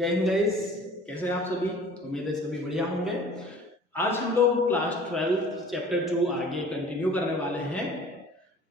जय हिंद गाइस। कैसे हैं आप सभी? उम्मीद है सभी बढ़िया होंगे। आज हम लोग क्लास 12 चैप्टर 2 आगे कंटिन्यू करने वाले हैं।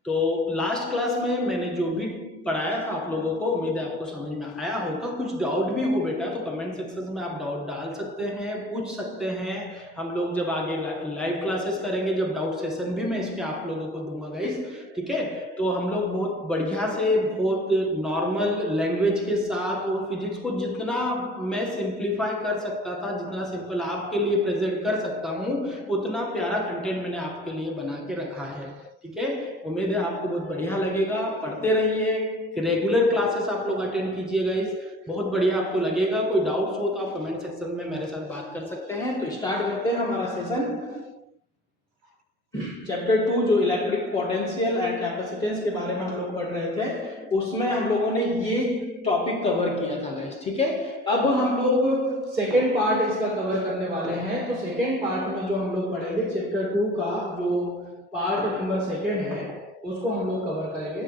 तो लास्ट क्लास में मैंने जो भी पढ़ाया था आप लोगों को, उम्मीद है आपको समझ में आया होगा। कुछ डाउट भी हो बेटा तो कमेंट सेक्शन में आप डाउट डाल सकते हैं, पूछ सकते हैं। हम लोग जब आगे लाइव क्लासेस करेंगे, जब डाउट सेशन भी मैं इस पे आप लोगों को दूंगा गाइस, ठीक है। तो हम लोग बहुत बढ़िया से, बहुत नॉर्मल लैंग्वेज के साथ और फिजिक्स को जितना मैं सिंप्लीफाई कर सकता था, जितना सिंपल आपके लिए प्रेजेंट कर सकता हूँ, उतना प्यारा कंटेंट मैंने आपके लिए बना के रखा है, ठीक है। उम्मीद है आपको बहुत बढ़िया लगेगा। पढ़ते रहिए, रेगुलर क्लासेस आप लोग अटेंड कीजिएगा, इस बहुत बढ़िया आपको लगेगा। कोई डाउट्स हो तो आप कमेंट सेक्शन में मेरे साथ बात कर सकते हैं। तो स्टार्ट करते हैं हमारा सेशन। चैप्टर 2 जो इलेक्ट्रिक पोटेंशियल एंड कैपेसिटेंस के बारे में हम लोग पढ़ रहे थे, उसमें हम लोगों ने ये टॉपिक कवर किया था गाइस, ठीक है। अब हम लोग सेकेंड पार्ट इसका कवर करने वाले हैं। तो सेकेंड पार्ट में जो हम लोग पढ़ेंगे, चैप्टर 2 का जो पार्ट नंबर सेकेंड है, उसको हम लोग कवर करेंगे,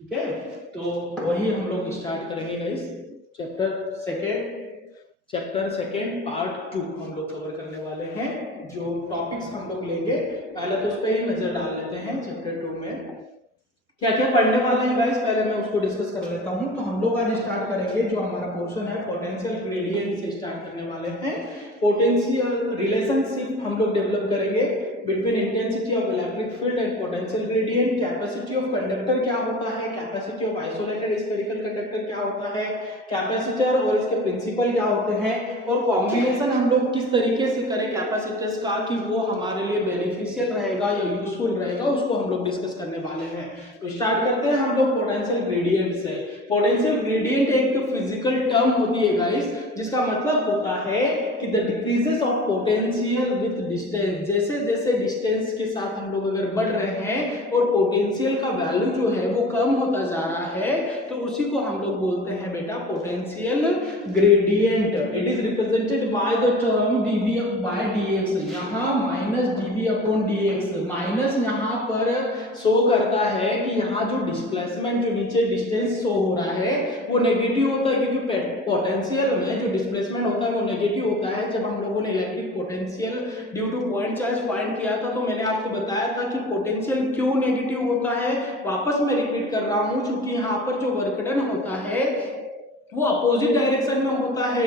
ठीक है। तो वही हम लोग स्टार्ट करेंगे गाइस। चैप्टर सेकेंड पार्ट 2 हम लोग कवर करने वाले हैं। जो टॉपिक्स हम लोग लेंगे, पहले तो उस पर ही नजर डाल लेते हैं। चैप्टर 2 में क्या क्या पढ़ने वाले हैं गाइस, पहले मैं उसको डिस्कस कर लेता हूं। तो हम लोग आज स्टार्ट करेंगे, जो हमारा पोर्शन है पोटेंशियल ग्रेडियंट से स्टार्ट करने वाले हैं। पोटेंशियल रिलेशनशिप हम लोग डेवलप करेंगे between intensity of electric field and potential gradient. Capacity of conductor क्या होता है, capacity of isolated spherical conductor क्या होता है, कैपेसिटर और इसके प्रिंसिपल क्या होते हैं, और कॉम्बिनेशन हम लोग किस तरीके से करें कैपेसिटर्स का कि वो हमारे लिए बेनिफिशियल रहेगा या यूजफुल रहेगा, उसको हम लोग डिस्कस करने वाले हैं। तो स्टार्ट करते हैं हम लोग पोटेंशियल ग्रेडियंट से। पोटेंशियल ग्रेडियंट एक फिजिकल टर्म होती है गाइस, जिसका मतलब होता है कि the decreases of potential with distance. जैसे जैसे डिस्टेंस के साथ हम लोग अगर बढ़ रहे हैं और पोटेंशियल का वैल्यू जो है वो कम होता जा रहा है, तो उसी को हम लोग बोलते हैं बेटा potential gradient. It is represented by the term dv by dx। यहाँ minus dv upon dx, minus यहाँ पर शो करता है कि यहाँ जो डिस्प्लेसमेंट, जो नीचे डिस्टेंस शो हो रहा है वो नेगेटिव होता है, क्योंकि पोटेंशियल में जो डिस्प्लेसमेंट होता है वो नेगेटिव होता है। जब हम लोगों ने electric potential due two point charge find किया था, तो मैंने आपको बताया था कि पोटेंशियल क्यों नेगेटिव होता है। वापस मैं रिपीट कर रहा हूँ, क्योंकि यहाँ पर जो वर्क डन होता है वो अपोजिट डायरेक्शन में होता है,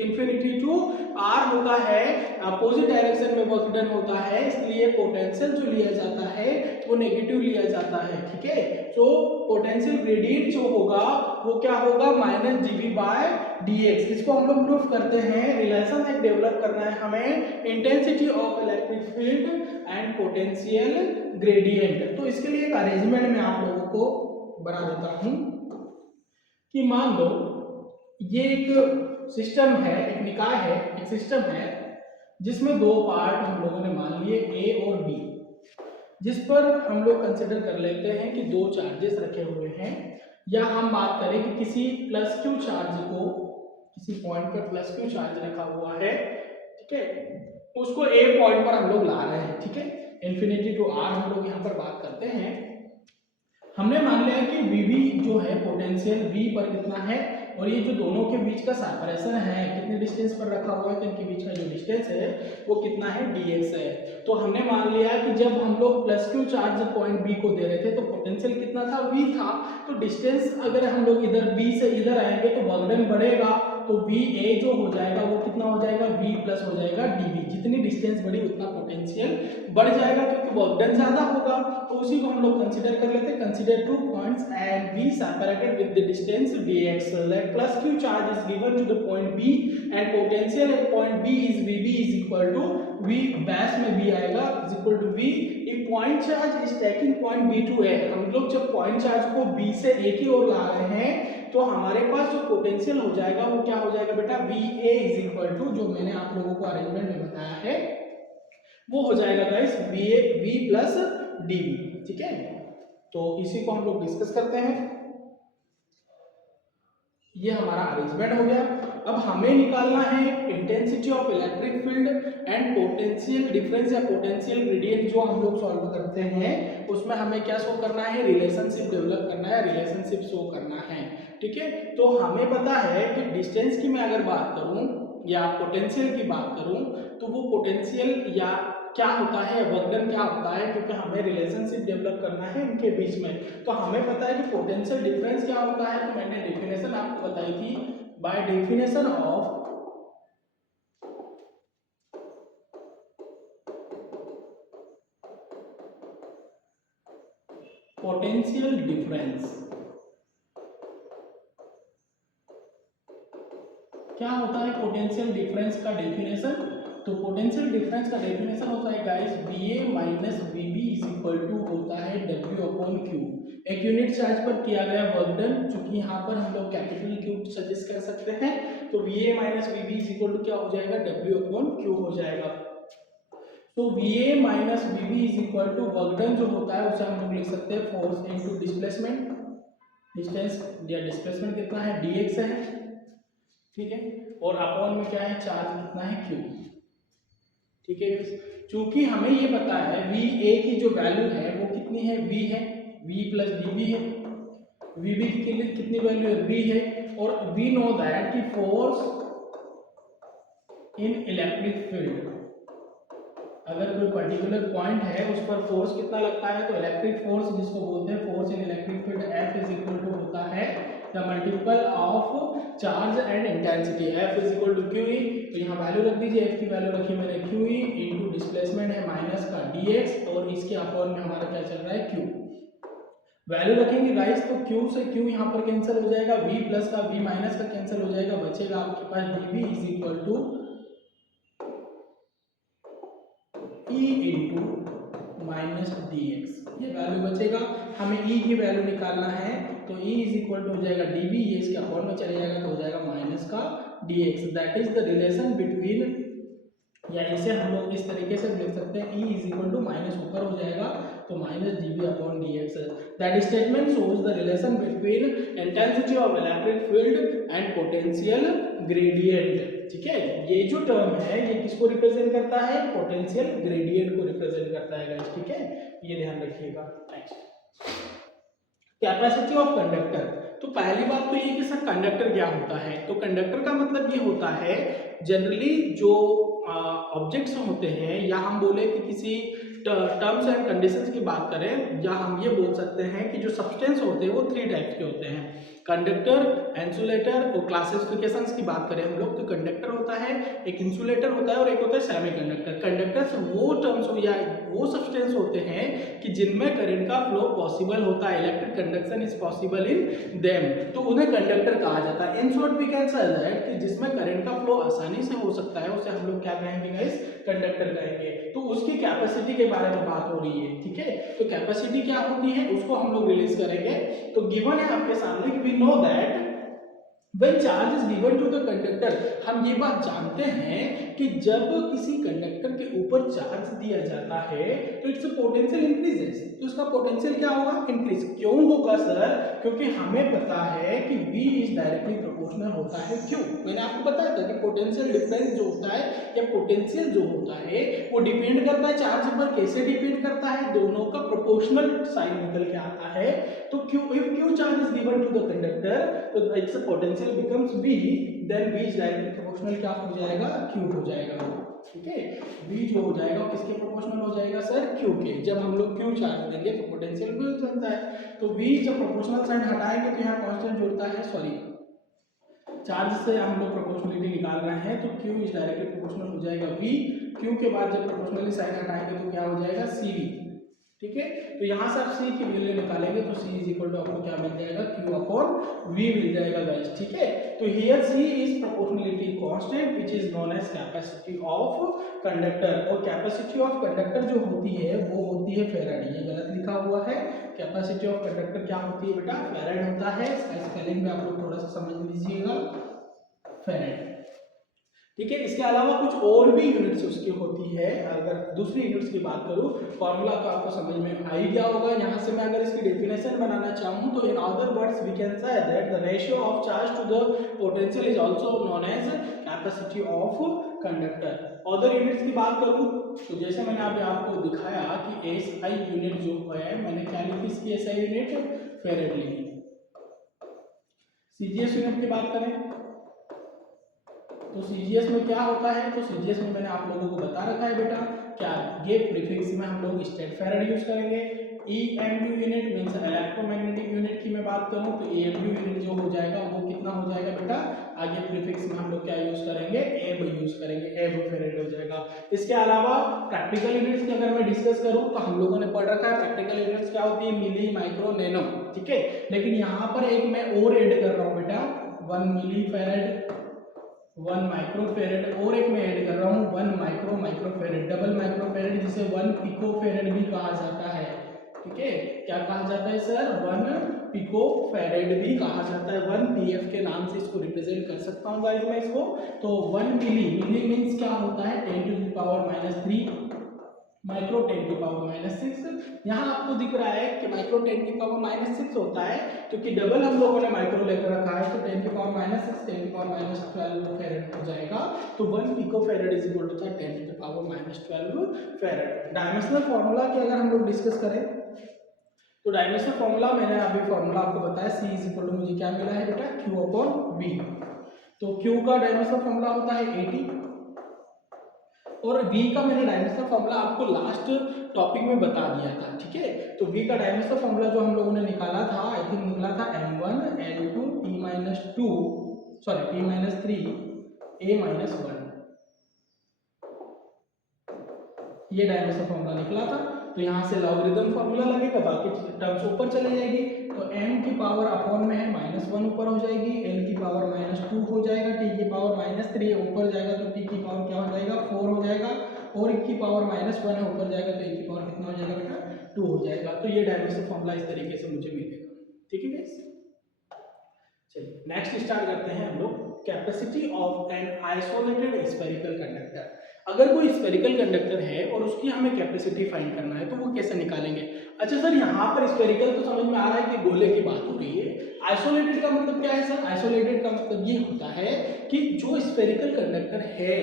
इंफिनिटी टू आर होता है, अपोजिट डायरेक्शन में वर्क डन होता है, इसलिए पोटेंशियल जो लिया जाता है वो नेगेटिव लिया जाता है, ठीक है। तो पोटेंशियल ग्रेडियंट जो होगा वो क्या होगा, माइनस dv बाय dx। इसको हम लोग प्रूफ करते हैं। रिलेशन एक डेवलप करना है हमें, intensity of electric field and potential gradient. तो इसके लिए एक अरेंजमेंट मैं आप लोगों को बना देता हूं कि मान लो ये एक सिस्टम है, एक निकाय है, एक सिस्टम है जिसमें दो पार्ट हम लोगों ने मान लिए A और B, जिस पर हम लोग कंसिडर कर लेते हैं कि दो चार्जेस रखे हुए हैं। या हम बात करें कि किसी प्लस क्यू चार्ज को, किसी पॉइंट पर प्लस क्यू चार्ज रखा हुआ है, ठीक है, उसको A पॉइंट पर हम लोग ला रहे हैं, ठीक है। इन्फिनिटी टू R हम लोग यहाँ पर बात करते हैं। हमने मान लिया कि VB जो है पोटेंशियल V पर कितना है, और ये जो दोनों के बीच का सेपरेशन है, कितने डिस्टेंस पर रखा हुआ है, तो इनके बीच का जो डिस्टेंस है वो कितना है, dx है। तो हमने मान लिया कि जब हम लोग plus Q charge point B को दे रहे थे तो पोटेंशियल कितना था, V था। तो डिस्टेंस अगर हम लोग इधर B से इधर आएंगे तो वर्क डन बढ़ेगा, तो VA जो हो जाएगा वो कितना हो जाएगा, V प्लस हो जाएगा dV। जितनी डिस्टेंस बढ़ी उतना पोटेंशियल बढ़ जाएगा, क्योंकि वर्क डन ज्यादा होगा। तो उसी को हम लोग कंसीडर कर लेते हैं। Consider two points and B separated with the distance dx। Like plus Q charge is given to the point B and potential at point B is VB is equal to V, base में B आएगा, is equal to V। If point charge is taking point B to A, हम लोग जब point charge को B से A की ओर ला रहे हैं, तो हमारे पास जो पोटेंशियल हो जाएगा वो क्या हो जाएगा बेटा, VA इज इक्वल टू, जो मैंने आप लोगों को अरेंजमेंट में बताया है वो हो जाएगा गाइस V प्लस dV, ठीक है। तो इसी को हम लोग डिस्कस करते हैं। ये हमारा अरेंजमेंट हो गया। अब हमें निकालना है intensity of electric field and potential difference या पोटेंशियल ग्रेडियंट जो हम लोग सॉल्व करते हैं उसमें हमें क्या शो करना है, रिलेशनशिप डेवलप करना है, रिलेशनशिप शो करना है। ठीक है, तो हमें पता है कि डिस्टेंस की मैं अगर बात करूं या पोटेंशियल की बात करूं तो वो पोटेंशियल या क्या होता है, वर्क डन क्या होता है, क्योंकि हमें रिलेशनशिप डेवलप करना है इनके बीच में। तो हमें पता है कि पोटेंशियल डिफरेंस क्या होता है, तो मैंने डेफिनेशन आपको बताई थी, by definition of potential difference क्या होता है, पोटेंशियल डिफरेंस का डेफिनेशन। तो पोटेंशियल डिफरेंस का डेफिनेशन होता है guys VA minus VB is equal to होता है W अपॉन Q। एक यूनिट चार्ज पर किया गया वर्क डन, चूंकि यहाँ पर हम लोग कैपिटल Q सजेस्ट कर सकते हैं, तो VA minus VB is equal to क्या हो जाएगा, W अपॉन Q हो जाएगा। तो VA minus VB is equal to work done जो होता है उसे हम लोग लिख सकते हैं फोर्स इनटू डिस्प्लेसमेंट, डिस्टेंस या डिस्प्लेसमेंट कितना है dx है, ठीक है, और अपॉन में क्या है, चार्ज कितना है Q। ठीक है, चूंकि हमें ये पता है VA की जो वैल्यू है वो कितनी है, V है, V प्लस DB है, VB की कितनी वैल्यू है, V है, और वी नो दैट कि फोर्स इन इलेक्ट्रिक फील्ड, अगर कोई पर्टिकुलर पॉइंट है उस पर फोर्स कितना लगता है, तो इलेक्ट्रिक फोर्स जिसको बोलते हैं force in electric field F is equal to होता है the multiple of charge and intensity, F is equal to QE। तो यहाँ वैल्यू रख दीजिए, F की वैल्यू रखी मैंने QE इनटू डिस्प्लेसमेंट है माइनस का dx, और इसके अपॉन में हमारा क्या चल रहा है Q। वैल्यू रखेंगे गाइस तो Q से Q यहाँ पर कैंसिल हो जाएगा, V प्लस का V माइनस का कैंसिल हो जाएगा, बचेगा आपके पास dB is equal to E into minus dx, ये वैल्यू बचेगा। हमें E की वैल्यू निकालना है तो E इज इक्वल टू हो जाएगा dB, ये इसके अपॉन में चले जाएगा तो हो जाएगा माइनस का dx, that is the relation between, या इसे हम लोग इस तरीके से लिख सकते हैं E is equal to minus ऊपर हो जाएगा तो minus dB upon dx। That statement shows the relation between intensity of electric field and potential gradient. ठीक है, ये जो टर्म है ये किसको रिप्रेजेंट करता है, पोटेंशियल ग्रेडियंट को रिप्रेजेंट करता है गाइस। ठीक है, ये ध्यान रखिएगा। Next, capacity of conductor. तो पहली बात तो ये कि सर कंडक्टर क्या होता है, तो कंडक्टर का मतलब ये होता है जनरली जो ऑब्जेक्ट्स होते हैं, या हम बोले कि किसी टर्म्स एंड कंडीशंस की बात करें, या हम ये बोल सकते हैं कि जो सब्सटेंस होते हैं वो 3 टाइप्स के होते हैं, कंडक्टर, इंसुलेटर और क्लासिफिकेशंस की बात करें हम लोग तो कंडक्टर होता है, एक इंसुलेटर होता है और एक होता है सेमीकंडक्टर। कंडक्टर्स वो टर्म्स हो या वो सब्सटेंस होते हैं कि जिनमें करंट का फ्लो पॉसिबल होता है, electric conduction is possible in them, तो उन्हें कंडक्टर कहा जाता है। In short we can say that कि जिसमें करंट का फ्लो आसानी से हो सकता है उसे हम लोग क्या कहेंगे गाइस, कंडक्टर कहेंगे। तो उसकी कैपेसिटी के बारे में बात हो रही है। ठीक है, तो कैपेसिटी क्या होती है उसको हम लोग रिलीज करेंगे। तो गिवन है आपके सामने कि we know that when charge is given to the conductor, हम ये बात जानते हैं कि जब किसी कंडक्टर के ऊपर चार्ज दिया जाता है तो इट्स पोटेंशियल इंक्रीजेस, तो इसका पोटेंशियल क्या होगा, इंक्रीज। क्यों होगा सर, क्योंकि हमें पता है कि V इज डायरेक्टली प्रोपोर्शनल होता है Q। मैंने आपको बताया था कि पोटेंशियल डिफरेंस जो होता है या पोटेंशियल जो होता है वो डिपेंड करता है चार्ज पर। कैसे डिपेंड करता है, दोनों का प्रोपोर्शनल साइन निकल के आता है। तो Q, if Q charge is given to the conductor, तो its potential becomes V, then V is directly proportional क्या हो जाएगा, Q हो जाएगा। ठीक है, V जो हो जाएगा किसके प्रोपोर्शनल हो जाएगा सर, Q के। जब हम लोग Q चार्ज देंगे तो पोटेंशियल भी हो जाता है। तो V जब प्रोपोर्शनल साइन हटाएंगे तो यहाँ कांस्टेंट जुड़ता है, सॉरी चार्ज से हम लोग प्रोपोर्शनलिटी निकाल रहे हैं तो Q इज डायरेक्टली प्रोपोर्शनल हो जाएगा V। Q के बाद जब प्रोपोर्शनली साइन हटाएंगे तो क्या हो जाएगा, CV। ठीक है, तो यहाँ से आप C की वैल्यू निकालेंगे तो C इज इक्वल टू आपको क्या मिल जाएगा, Q अपॉन V मिल जाएगा गाइस। ठीक है, तो here C is proportionality constant which is known as capacity of conductor. और कैपेसिटी ऑफ कंडक्टर जो होती है वो होती है फेराड, ये गलत लिखा हुआ है। कैपेसिटी ऑफ कंडक्टर क्या होती है बेटा, फेराड होता है। इसका स्पेलिंग भी आप लोग थोड़ा सा समझ लीजिएगा, फेराड। ठीक है। इसके अलावा कुछ और भी यूनिट्स उसकी होती है। अगर दूसरी यूनिट्स की बात करूं, फॉर्मूला तो आपको समझ में आ ही गया होगा। यहाँ से मैं अगर इसकी डेफिनेशन बनाना चाहूँ तो in other words we can say that the ratio of charge to the potential is also known as capacity of conductor. Other units की बात करूँ तो जैसे मैंने अभी आपको दिखाया कि एसआई यूनिट जो है, मैंने क्या लिखी इसकी एसआई यूनिट, फेरेड लिखी। सीजीएस यूनिट की बात करें तो सीजीएस में क्या होता है, तो सीजीएस में मैंने आप लोगों को बता रखा है बेटा, क्या ये प्रीफिक्स में हम लोग स्टेट फैराड यूज करेंगे। EMU unit means electromagnetic unit की मैं बात करूं तो ईएमयू यूनिट जो हो जाएगा वो कितना हो जाएगा बेटा, आगे प्रीफिक्स में हम लोग क्या यूज करेंगे, एब यूज करेंगे, एब फैराड हो जाएगा। इसके अलावा प्रैक्टिकल यूनिट्स की अगर मैं डिस्कस करूं तो हम लोगों ने पढ़ रखा है प्रैक्टिकल यूनिट्स क्या होती है, मिली, माइक्रो, नैनो, ठीक है। लेकिन यहाँ पर एक मैं और ऐड कर रहा हूँ बेटा, 1 मिली फैराड, 1 माइक्रोफेरेड, और एक मैं ऐड कर रहा हूँ 1 माइक्रोफेरेड, डबल माइक्रोफेरेड, जिसे 1 पिकोफेरेड भी कहा जाता है। ठीक है, क्या कहा जाता है सर, 1 पिकोफेरेड भी कहा जाता है। 1 पीएफ के नाम से इसको रिप्रेजेंट कर सकता हूँ गाइस मैं इसको। तो 1 मिली, मिली मींस क्या होता है, 10 टू द पावर -3, माइक्रो 10 की पावर -6। यहाँ आपको दिख रहा है कि माइक्रो 10 की पावर -6 होता है, क्योंकि डबल हम लोगों ने माइक्रो लेकर रखा है, तो 10 की पावर -6 10 की पावर -12 फेरेड हो जाएगा। तो 1 pico farad is equal to 10 की पावर -12 फेरेड। डायमेंशनल फॉर्मूला की अगर हम लोग डिस्कस करें तो डायमेंशनल फॉर्मूला मैंने अभी फॉर्मूला आपको बताया, C इज इक्वल टू मुझे क्या मिला है बेटा, Q/V। तो Q का डायमेंशनल फॉर्मूला होता है 80 और V का मैंने डायमेंशनल फॉर्मूला आपको लास्ट टॉपिक में बता दिया था। ठीक है, तो V का डायमेंशनल फॉर्मूला जो हम लोगों ने निकाला था, आई थिंक निकला था m1 l2 t-2 sorry t-3 a-1, ये डायमेंशनल फॉर्मूला निकला था। तो यहाँ से लॉगरिथम फॉर्मूला लगेगा, बाकी टर्म्स ऊपर चले जाएगी। तो m की पावर अपॉन में है -1 ऊपर हो जाएगी, l की पावर -2 हो जाएगा, t की पावर -3 ऊपर जाएगा तो t की पावर क्या हो जाएगा, 4 हो जाएगा, और e की पावर -1 है ऊपर जाएगा तो e की पावर कितना हो जाएगा बेटा, 2 हो जाएगा। तो ये डायमेंशनल फॉर्मूला इस तरीके से मुझे मिलेगा। ठीक है गाइस, चलिए नेक्स्ट स्टार्ट करते हैं हम लोग। Capacity of an isolated spherical conductor. अगर कोई स्फेरिकल कंडक्टर है और उसकी हमें कैपेसिटी फाइंड करना है तो वो कैसे निकालेंगे। अच्छा सर, यहाँ पर स्फेरिकल तो समझ में आ रहा है कि गोले की बात हो रही है, आइसोलेटेड का मतलब क्या है सर, आइसोलेटेड का मतलब ये होता है कि जो स्फेरिकल कंडक्टर है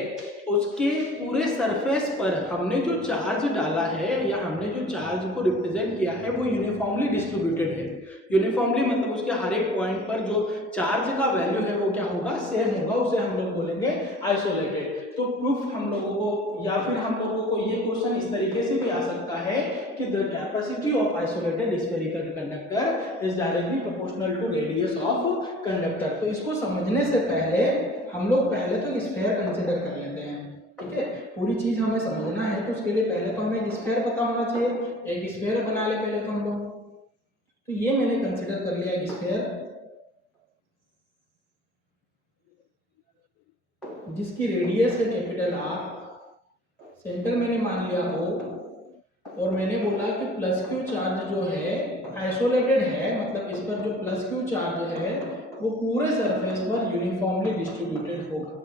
उसके पूरे सरफेस पर हमने जो चार्ज डाला है या हमने जो चार्ज को रिप्रेजेंट किया है वो यूनिफॉर्मली डिस्ट्रीब्यूटेड है। यूनिफॉर्मली मतलब उसके हर एक पॉइंट पर जो चार्ज का वैल्यू है वो क्या होगा, सेम होगा, उसे हम लोग बोलेंगे आइसोलेटेड। तो प्रूफ हम लोगों को या फिर हम लोगों को ये क्वेश्चन इस तरीके से भी आ सकता है कि the capacity of isolated spherical conductor is directly proportional to radius of conductor. तो इसको समझने से पहले हम लोग पहले तो स्फेयर कंसिडर कर लेते हैं। ठीक है, पूरी चीज हमें समझना है तो उसके लिए पहले तो हमें एक स्फेयर पता होना चाहिए। एक स्फेयर बना ले पहले तो हम लोग। तो ये मैंने कंसिडर कर लिया एक स्फेयर जिसकी रेडियस है कैपिटल R, सेंटर मैंने मान लिया O, और मैंने बोला कि प्लस क्यू चार्ज जो है आइसोलेटेड है, मतलब इस पर जो प्लस क्यू चार्ज है वो पूरे सरफेस पर यूनिफॉर्मली डिस्ट्रीब्यूटेड होगा।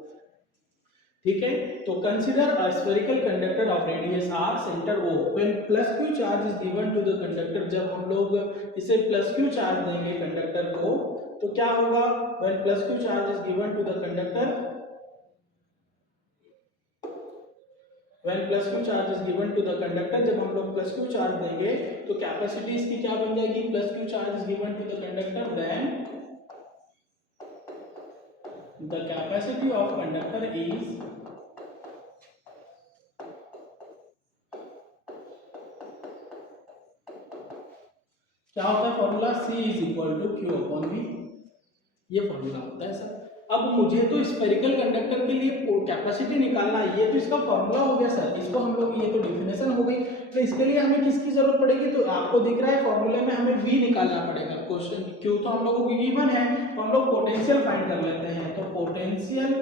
ठीक है, तो consider a spherical conductor of radius r, centre O, when plus Q charge is given to the conductor. जब हम लोग इसे प्लस क्यू चार्ज देंगे कंडक्टर को तो क्या होगा, when plus Q charge is given to the conductor, when plus Q charge is given to the conductor, जब हम लोग प्लस क्यू चार्ज देंगे तो कैपेसिटी इसकी क्या बन जाएगी, plus Q charge is given to the conductor then the capacity of conductor is क्या होता है formula, C is equal to Q/V, ये फॉर्मूला होता है सर। अब मुझे तो स्फेरिकल कंडक्टर के लिए कैपेसिटी निकालना है, ये तो इसका फॉर्मूला हो गया सर, इसको हम लोग, ये तो डिफिनेशन हो गई। तो इसके लिए हमें किसकी जरूरत पड़ेगी, तो आपको दिख रहा है फॉर्मूले में हमें V निकालना पड़ेगा। क्वेश्चन Q तो हम लोगों को गिवन है, तो हम लोग पोटेंशियल फाइंड कर लेते हैं। तो पोटेंशियल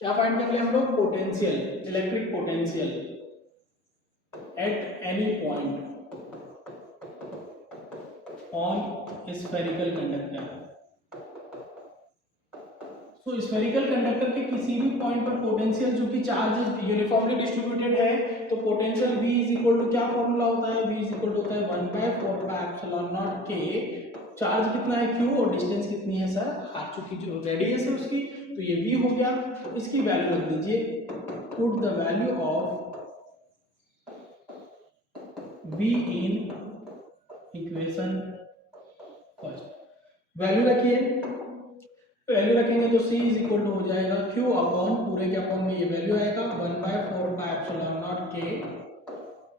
क्या फाइंड कर लिया हम लोग, potential, electric potential at any point on spherical conductor. So spherical conductor के किसी भी पॉइंट पर पोटेंशियल जो कि चार्ज यूनिफॉर्मली डिस्ट्रीब्यूटेड है, तो potential V is equal to क्या फॉर्मूला होता है, V इज इक्वल टू होता है 1/4πε0 के, चार्ज कितना है Q और डिस्टेंस कितनी है सर R, चूंकि जो रेडियस है उसकी, तो ये V हो गया, तो इसकी वैल्यू रख दीजिए, put the value of V in equation first, value रखिए, वैल्यू रखेंगे तो C इज इक्वल टू हो जाएगा Q अपॉन, पूरे के अपॉन में ये वैल्यू आएगा 1/4πε0 के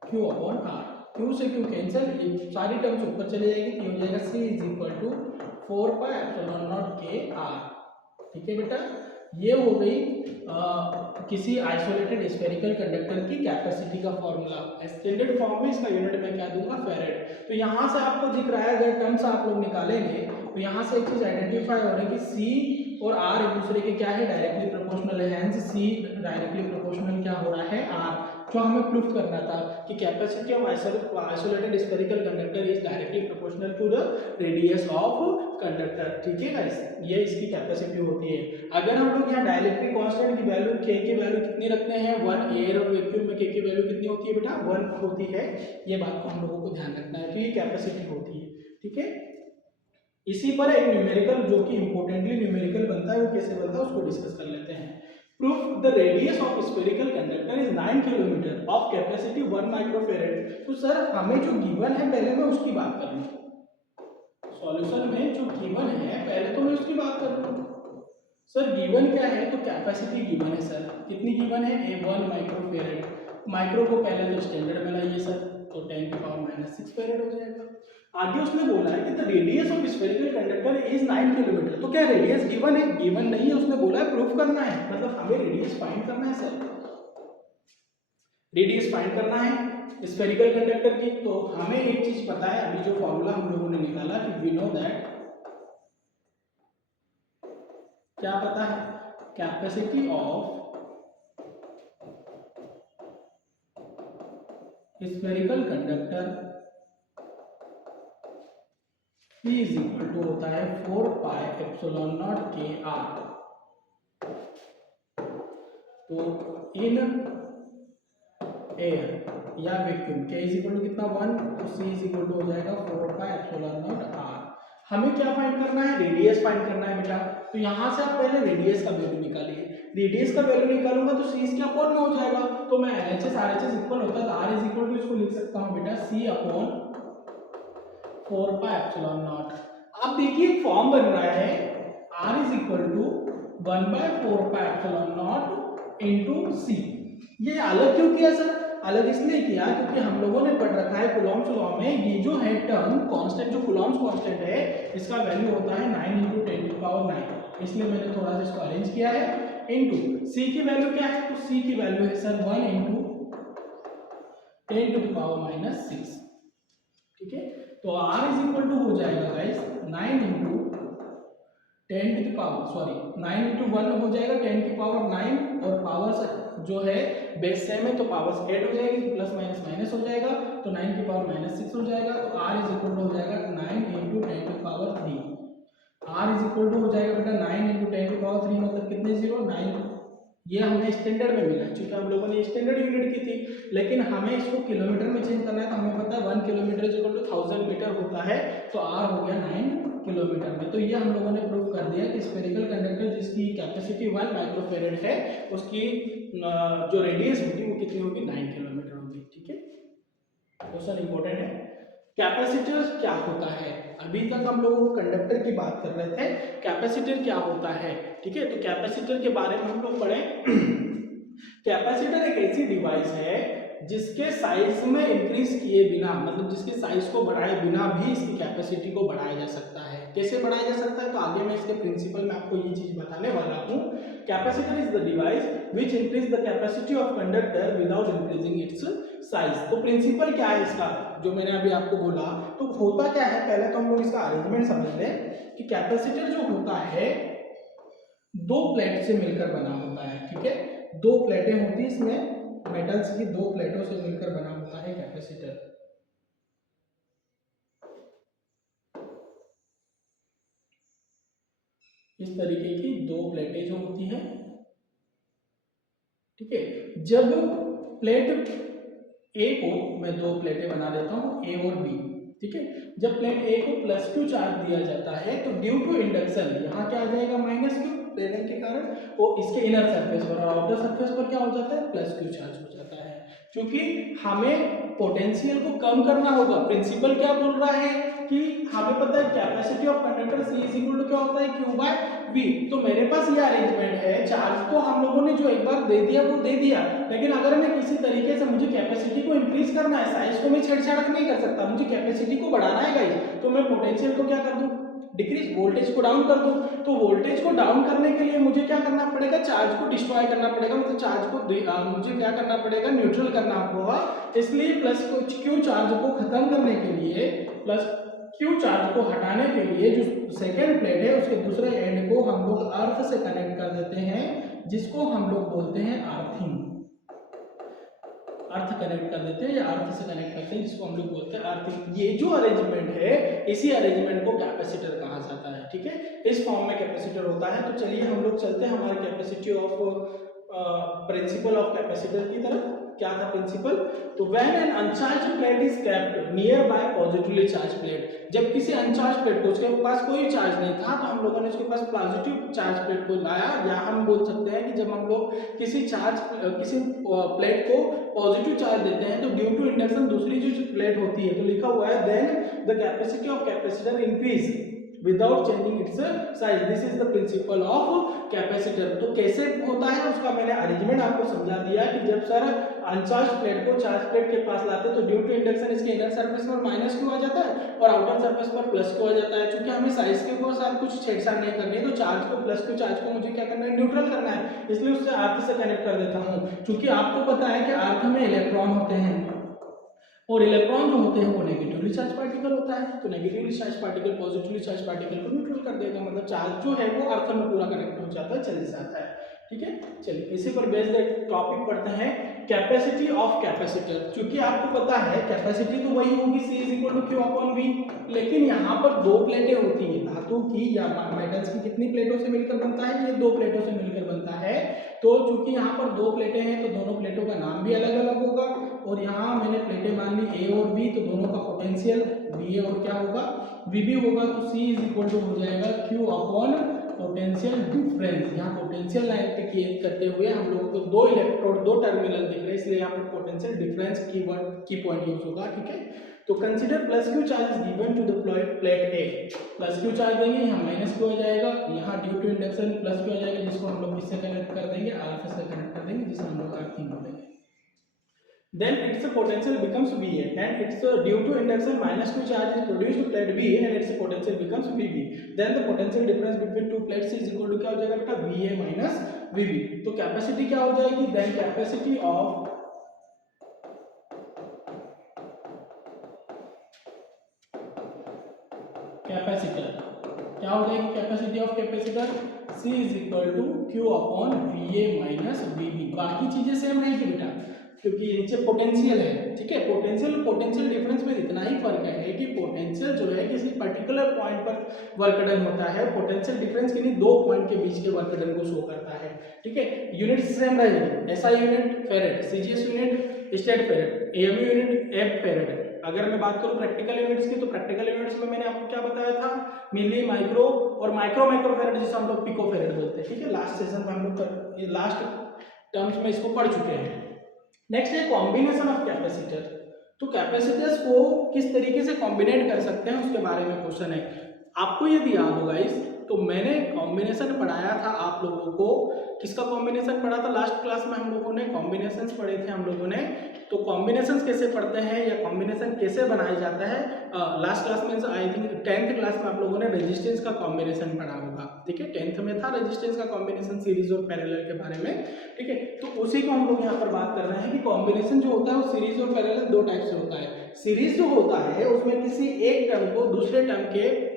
Q अपॉन R, Q से Q कैंसिल, ये सारी टर्म्स ऊपर चले जाएगी, तो हो जाएगा C इज इक्वल टू 4πε0 के R। ठीक है बेटा, ये हो गई किसी आइसोलेटेड स्फेरिकल कंडक्टर की कैपेसिटी का फॉर्मूला। स्टैंडर्ड फॉर्म में इसका यूनिट मैं क्या दूंगा, फेरेड। तो यहाँ से आपको दिख रहा है, अगर टर्म्स आप लोग निकालेंगे तो यहाँ से एक चीज आइडेंटिफाई हो रही है कि C और R एक दूसरे के क्या है, डायरेक्टली प्रोपोर्शनल है, हेंस C डायरेक्टली प्रोपोर्शनल क्या हो रहा है, R। जो हमें प्रूफ करना था कि capacity of isolated spherical conductor is directly proportional to the radius of conductor. ठीक है गाइस, ये इसकी कैपेसिटी होती है। अगर हम लोग यहाँ डाइलेक्ट्रिक कांस्टेंट की वैल्यू K की वैल्यू कितनी रखते हैं 1, एयर और वैक्यूम में K की वैल्यू कितनी होती है बेटा 1 होती है, ये बात को हम लोगों को ध्यान रखना है, तो ये कैपेसिटी होती है। ठीक है, इसी पर एक न्यूमेरिकल जो कि इंपोर्टेंटली न्यूमेरिकल बनता है, वो कैसे बनता है उसको डिस्कस कर लेते हैं। Proof the radius of spherical conductor is 9 kilometre of capacity 1 microfarad. तो सर हमें जो गिवन है पहले मैं उसकी बात कर लूं, सॉल्यूशन में जो गिवन है पहले तो मैं उसकी बात कर लूं। सर गिवन क्या है, तो कैपेसिटी गिवन है सर, कितनी गिवन है, 1 माइक्रोफेरेड, माइक्रो को पहले तो स्टैंडर्ड में लाइए सर, तो 10⁻⁻⁶ फेरेड हो जाएगा। आगे उसने बोला है कि the radius of spherical conductor is 9 kilometre, तो क्या रेडियस गिवन है, गिवन नहीं है, उसने बोला है प्रूफ करना है, मतलब हमें रेडियस फाइंड करना है सर, रेडियस फाइंड करना है स्फेरिकल कंडक्टर की। तो हमें एक चीज पता है, अभी जो फॉर्मूला हम लोगों ने निकाला कि वी नो दैट, क्या पता है, capacity of spherical conductor P is equal to होता है 4πε0 के R। तो इन एयर या vacuum K is equal to कितना 1, तो C इज इक्वल टू हो जाएगा 4πε0 R। हमें क्या फाइंड करना है, रेडियस फाइंड करना है बेटा। तो यहां से आप पहले रेडियस का वैल्यू निकालिए, रेडियस का वैल्यू निकालूंगा तो C इसके अपॉन में हो जाएगा, तो मैं LHS RHS इक्वल होता है, तो R इज इक्वल टू इसको लिख सकता हूं बेटा C अपॉन 4πε0। अब देखिए एक फॉर्म बन रहा है, R is equal to 1/4πε0 into C। ये अलग क्यों किया सर, अलग इसलिए किया क्योंकि हम लोगों ने पढ़ रखा है कूलॉम्स लॉ में, ये जो है टर्म कांस्टेंट, जो कूलॉम्स कांस्टेंट है, इसका वैल्यू होता है 9 × 10⁹, इसलिए मैंने थोड़ा सा इसको अरेंज किया है, इंटू C की वैल्यू क्या है, तो C की वैल्यू है सर 1 × 10⁻⁶। ठीक है, तो R इज इक्वल टू हो जाएगा गाइस 9 × 1 हो जाएगा 10 की पावर 9, और पावर जो है बेस सेम है तो पावर ऐड हो जाएगी, तो प्लस माइनस माइनस हो जाएगा, तो 9 की पावर -6 हो जाएगा, तो R इज इक्वल टू हो जाएगा 9 × 10 की power 3। R is equal to हो जाएगा बेटा 9 × 10 की पावर 3, मतलब कितने जीरो 9। ये हमें स्टैंडर्ड में मिला, क्योंकि हम लोगों ने स्टैंडर्ड यूनिट की थी, लेकिन हमें इसको किलोमीटर में चेंज करना है, तो हमें पता है 1 kilometre is equal to 1000 metre होता है, तो R हो गया 9 किलोमीटर में। तो ये हम लोगों ने प्रूव कर दिया कि स्फेरिकल कंडक्टर जिसकी कैपेसिटी 1 माइक्रोफेरेड है, उसकी जो रेडियस होगी वो कितनी होगी, 9 किलोमीटर होगी। ठीक है, क्वेश्चन इंपॉर्टेंट है। कैपेसिटर क्या होता है, अभी तक हम लोग कंडक्टर की बात कर रहे थे, कैपेसिटर क्या होता है। ठीक है, तो कैपेसिटर के बारे में हम लोग पढ़े। कैपेसिटर एक ऐसी डिवाइस है जिसके साइज में इंक्रीज किए बिना, मतलब जिसके साइज को बढ़ाए बिना भी इसकी कैपेसिटी को बढ़ाया जा सकता है। कैसे बढ़ाया जा सकता है, तो आगे मैं इसके प्रिंसिपल में आपको ये चीज बताने वाला हूँ। Capacitor is the device which increase the capacity of conductor without increasing its size. तो प्रिंसिपल क्या है इसका, जो मैंने अभी आपको बोला, तो होता क्या है, पहले तो हम लोग इसका अरेंजमेंट समझ लें कि कैपेसिटर जो होता है 2 प्लेट से मिलकर बना होता है। ठीक है, 2 प्लेटें होती है इसमें, मेटल्स की 2 प्लेटों से मिलकर बना होता है कैपेसिटर। इस तरीके की दो प्लेटें जो होती हैं, ठीक है। जब प्लेट ए को मैं दो प्लेटें बना देता हूँ ए और बी, ठीक है। जब प्लेट ए को +Q चार्ज दिया जाता है तो ड्यू टू इंडक्शन यहाँ क्या आ जाएगा -Q प्रेरण के कारण, वो इसके इनर सरफेस पर और आउटर सरफेस पर क्या हो जाता है +Q चार्ज हो जाता है। क्योंकि हमें पोटेंशियल को कम करना होगा। प्रिंसिपल क्या बोल रहा है कि हमें पता है capacity of conductor C is equal to क्या होता है Q/V। तो मेरे पास ये अरेंजमेंट है, चार्ज को हम लोगों ने जो एक बार दे दिया वो दे दिया, लेकिन अगर मैं किसी तरीके से मुझे कैपेसिटी को इंक्रीज करना है, साइज को मैं छेड़छाड़ नहीं कर सकता, मुझे कैपेसिटी को बढ़ाना है गाइस, तो मैं पोटेंशियल को क्या कर दूं डिक्रीज, वोल्टेज को डाउन कर दूं। तो वोल्टेज को डाउन करने के लिए मुझे क्या करना पड़ेगा, चार्ज को डिस्ट्रॉय करना पड़ेगा, मतलब चार्ज को मुझे क्या करना पड़ेगा, न्यूट्रल करना होगा। इसलिए +Q चार्ज को खत्म करने के लिए, +Q चार्ज को हटाने के लिए जो सेकेंड प्लेट है उसके दूसरे एंड को हम लोग अर्थ से कनेक्ट कर देते हैं, जिसको हम लोग बोलते हैं अर्थिंग। अर्थ कनेक्ट कर देते हैं या अर्थ से कनेक्ट करते हैं, जिसको हम लोग बोलते हैं अर्थिंग। ये जो अरेंजमेंट है, इसी अरेंजमेंट को कैपेसिटर कहा जाता है, ठीक है। इस फॉर्म में कैपेसिटर होता है। तो चलिए हम लोग चलते हैं हमारे capacity of principal of capacitor की तरफ। क्या था प्रिंसिपल, तो when an अनचार्ज plate is kept near by positively charge plate, जब किसी अनचार्ज प्लेट को, उसके पास कोई चार्ज नहीं था, तो हम लोगों ने उसके पास पॉजिटिव चार्ज प्लेट को लाया, या हम बोल सकते हैं कि जब हम लोग किसी प्लेट को पॉजिटिव चार्ज देते हैं तो ड्यू टू इंडक्शन दूसरी जो प्लेट होती है, तो लिखा हुआ है then the capacity of capacitor increase without changing its size, this is the principle of capacitor. तो कैसे होता है उसका मैंने अरेंजमेंट आपको समझा दिया कि जब सर अनचार्ज प्लेट को चार्ज प्लेट के पास लाते हैं तो ड्यू टू इंडक्शन इसके इनर सरफेस पर -Q आ जाता है और आउटर सरफेस पर +Q आ जाता है। क्योंकि हमें साइज के साथ कुछ छेड़छाड़ नहीं करनी है, तो चार्ज को +Q चार्ज को मुझे क्या करना है, न्यूट्रल करना है, इसलिए उससे अर्थ से कनेक्ट कर देता हूँ। क्योंकि आपको पता है कि अर्थ में इलेक्ट्रॉन होते हैं और इलेक्ट्रॉन जो होते हैं वो नेगेटिवली चार्ज पार्टिकल होता है, तो negatively charge particle positively charge particle को न्यूट्रल कर देगा, मतलब चार्ज जो है वो अर्थ में पूरा कनेक्ट हो जाता है, चले जाता है, ठीक है। चलिए इसी पर बेस्ड एक टॉपिक पढ़ते हैं, कैपेसिटी ऑफ कैपेसिटर। क्योंकि आपको पता है कैपेसिटी तो वही होगी C is equal to Q/V, लेकिन यहाँ पर दो प्लेटें होती है धातु की या मेटल्स की, कितनी प्लेटों से मिलकर बनता है, ये दो प्लेटों से मिलकर बनता है। तो चूंकि यहाँ पर दो प्लेटें हैं तो दोनों प्लेटों का नाम भी अलग अलग होगा, और यहाँ मैंने प्लेटें मान ली A और B, तो दोनों का पोटेंशियल VA और क्या होगा VB होगा। तो C इज इक्वल टू हो जाएगा Q/ पोटेंशियल डिफरेंस। यहाँ पोटेंशियल लाइन पे क्रिएट करते हुए हम लोगों को दो इलेक्ट्रोड, दो टर्मिनल दिख रहे हैं, इसलिए यहाँ पर पोटेंशियल डिफरेंस की पॉइंट यूज होगा, ठीक है। तो consider +Q charge is given to the plate A, +Q charge देंगे, यहाँ -Q आ जाएगा, यहाँ ड्यू टू इंडक्शन +Q आ जाएगा, जिसको हम लोग किससे कनेक्ट कर देंगे, अर्थ से कनेक्ट कर देंगे, जिसे हम लोग अर्थिंग बोलेंगे। Then its potential becomes VA, and its due to induction -Q charge is produced to plate B and its potential becomes VB. Then the potential difference between two plates is equal to क्या हो जाएगा बेटा, VA minus VB। तो capacity क्या हो जाएगी, then capacity of capacitor क्या हो जाएगी, capacity of capacitor C is equal to Q/VA minus VB। बाकी चीजें सेम रहेगी बेटा, क्योंकि नीचे पोटेंशियल है, ठीक है। पोटेंशियल डिफरेंस में इतना ही फर्क है कि पोटेंशियल जो है किसी पर्टिकुलर पॉइंट पर वर्क डन होता है, पोटेंशियल डिफरेंस किन्हीं दो पॉइंट के बीच के वर्क डन को शो करता है, ठीक है। यूनिट सेम रहेगी, SI unit फेरेड, CGS unit state फेरेड, AMU unit amp फेरेड। अगर मैं बात करूं प्रैक्टिकल यूनिट्स की, तो प्रैक्टिकल यूनिट्स में मैंने आपको क्या बताया था, मिली, माइक्रो और माइक्रो फेरेड, जिसे हम लोग पिको फेरेड बोलते हैं, ठीक है। लास्ट सेशन में हम लोग लास्ट टर्म्स में इसको पढ़ चुके हैं। नेक्स्ट है कॉम्बिनेशन ऑफ कैपेसिटर। तो कैपेसिटर्स को किस तरीके से कॉम्बिनेट कर सकते हैं उसके बारे में क्वेश्चन है। आपको यदि याद होगा तो मैंने कॉम्बिनेशन पढ़ाया था आप लोगों को, किसका कॉम्बिनेशन पढ़ा था लास्ट क्लास में, हम लोगों ने कॉम्बिनेशंस पढ़े थे हम लोगों ने। तो कॉम्बिनेशंस कैसे पढ़ते हैं या कॉम्बिनेशन कैसे बनाया जाता है, लास्ट क्लास में आई थिंक 10th क्लास में आप लोगों ने रेजिस्टेंस का कॉम्बिनेशन पढ़ा होगा, ठीक है। 10th में था रेजिस्टेंस का कॉम्बिनेशन सीरीज और पैरेलल के बारे में, ठीक है। तो उसी को हम लोग यहाँ पर बात कर रहे हैं कि कॉम्बिनेशन जो होता है वो सीरीज और पैरेलल दो टाइप से होता है। सीरीज जो होता है उसमें किसी एक टर्म को दूसरे टर्म के